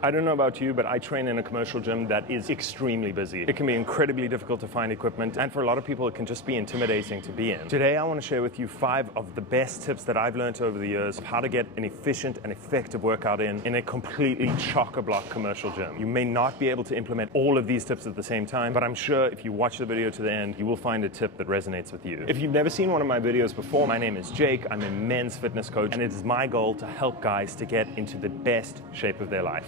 I don't know about you, but I train in a commercial gym that is extremely busy. It can be incredibly difficult to find equipment, and for a lot of people, it can just be intimidating to be in. Today, I want to share with you 5 of the best tips that I've learned over the years of how to get an efficient and effective workout in a completely chock-a-block commercial gym. You may not be able to implement all of these tips at the same time, but I'm sure if you watch the video to the end, you will find a tip that resonates with you. If you've never seen one of my videos before, my name is Jake. I'm a men's fitness coach, and it is my goal to help guys to get into the best shape of their life.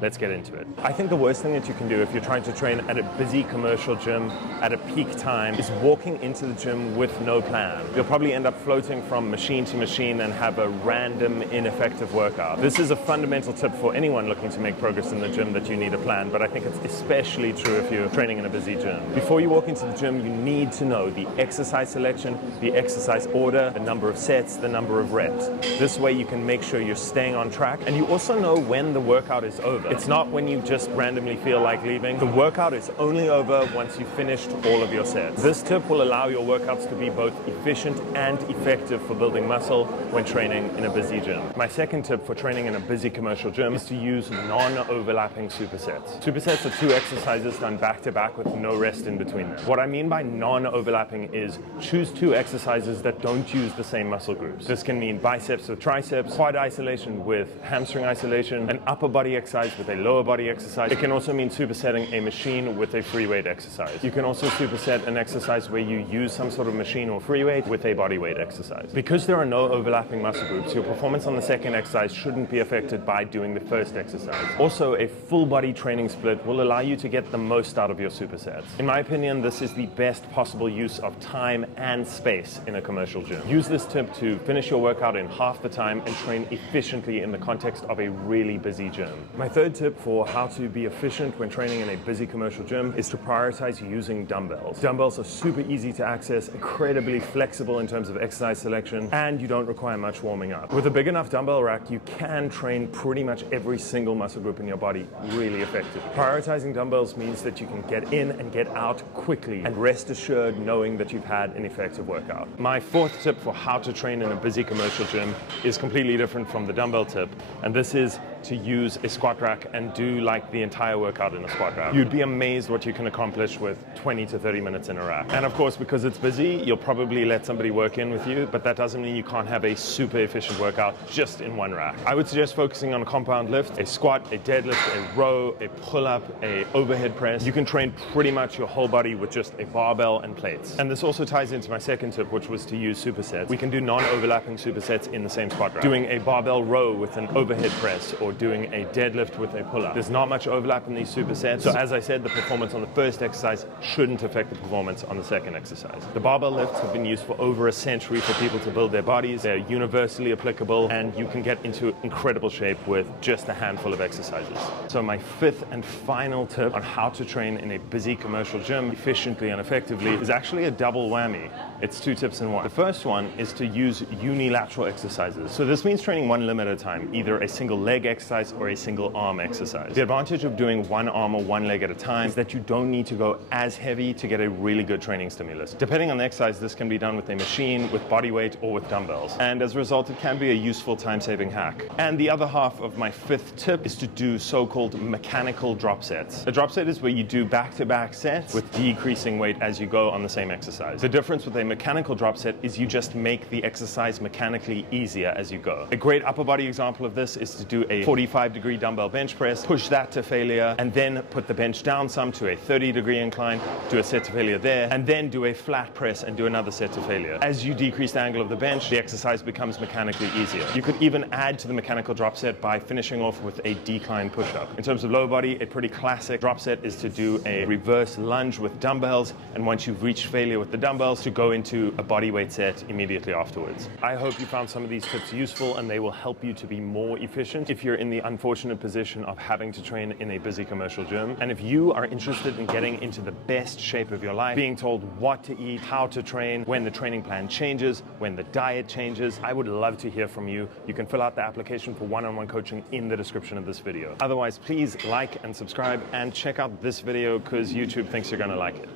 Let's get into it. I think the worst thing that you can do if you're trying to train at a busy commercial gym at a peak time is walking into the gym with no plan. You'll probably end up floating from machine to machine and have a random, ineffective workout. This is a fundamental tip for anyone looking to make progress in the gym, that you need a plan, but I think it's especially true if you're training in a busy gym. Before you walk into the gym, you need to know the exercise selection, the exercise order, the number of sets, the number of reps. This way you can make sure you're staying on track, and you also know when the workout is over. It's not when you just randomly feel like leaving. The workout is only over once you've finished all of your sets. This tip will allow your workouts to be both efficient and effective for building muscle when training in a busy gym. My second tip for training in a busy commercial gym is to use non-overlapping supersets. Supersets are 2 exercises done back-to-back with no rest in between them. What I mean by non-overlapping is choose 2 exercises that don't use the same muscle groups. This can mean biceps with triceps, quad isolation with hamstring isolation, an upper body exercise with a lower body exercise. It can also mean supersetting a machine with a free weight exercise. You can also superset an exercise where you use some sort of machine or free weight with a body weight exercise. Because there are no overlapping muscle groups, your performance on the second exercise shouldn't be affected by doing the first exercise. Also, a full body training split will allow you to get the most out of your supersets. In my opinion, this is the best possible use of time and space in a commercial gym. Use this tip to finish your workout in half the time and train efficiently in the context of a really busy gym. My third tip for how to be efficient when training in a busy commercial gym is to prioritize using dumbbells. Dumbbells are super easy to access, incredibly flexible in terms of exercise selection, and you don't require much warming up. With a big enough dumbbell rack, you can train pretty much every single muscle group in your body really effectively. Prioritizing dumbbells means that you can get in and get out quickly, and rest assured knowing that you've had an effective workout. My fourth tip for how to train in a busy commercial gym is completely different from the dumbbell tip, and this is to use a squat rack and do like the entire workout in a squat rack. You'd be amazed what you can accomplish with 20 to 30 minutes in a rack. And of course, because it's busy, you'll probably let somebody work in with you, but that doesn't mean you can't have a super efficient workout just in one rack. I would suggest focusing on a compound lift, a squat, a deadlift, a row, a pull-up, a overhead press. You can train pretty much your whole body with just a barbell and plates. And this also ties into my second tip, which was to use supersets. We can do non-overlapping supersets in the same squat rack. Doing a barbell row with an overhead press or doing a deadlift with a pull-up. There's not much overlap in these supersets, so as I said, the performance on the first exercise shouldn't affect the performance on the second exercise. The barbell lifts have been used for over a century for people to build their bodies. They're universally applicable, and you can get into incredible shape with just a handful of exercises. So my fifth and final tip on how to train in a busy commercial gym efficiently and effectively is actually a double whammy. It's 2 tips in one. The first one is to use unilateral exercises. So this means training one limb at a time, either a single leg exercise or a single arm exercise. The advantage of doing one arm or one leg at a time is that you don't need to go as heavy to get a really good training stimulus. Depending on the exercise, this can be done with a machine, with body weight, or with dumbbells. And as a result, it can be a useful time-saving hack. And the other half of my 5th tip is to do so-called mechanical drop sets. A drop set is where you do back-to-back sets with decreasing weight as you go on the same exercise. The difference with a mechanical drop set is you just make the exercise mechanically easier as you go. A great upper body example of this is to do a 45-degree dumbbell bench press, push that to failure, and then put the bench down some to a 30-degree incline, do a set to failure there, and then do a flat press and do another set to failure. As you decrease the angle of the bench, the exercise becomes mechanically easier. You could even add to the mechanical drop set by finishing off with a decline push-up. In terms of lower body, a pretty classic drop set is to do a reverse lunge with dumbbells, and once you've reached failure with the dumbbells, to go into a body weight set immediately afterwards. I hope you found some of these tips useful, and they will help you to be more efficient if you're in the unfortunate position of having to train in a busy commercial gym. And if you are interested in getting into the best shape of your life, being told what to eat, how to train, when the training plan changes, when the diet changes, I would love to hear from you. You can fill out the application for one-on-one coaching in the description of this video. Otherwise, please like and subscribe and check out this video because YouTube thinks you're going to like it.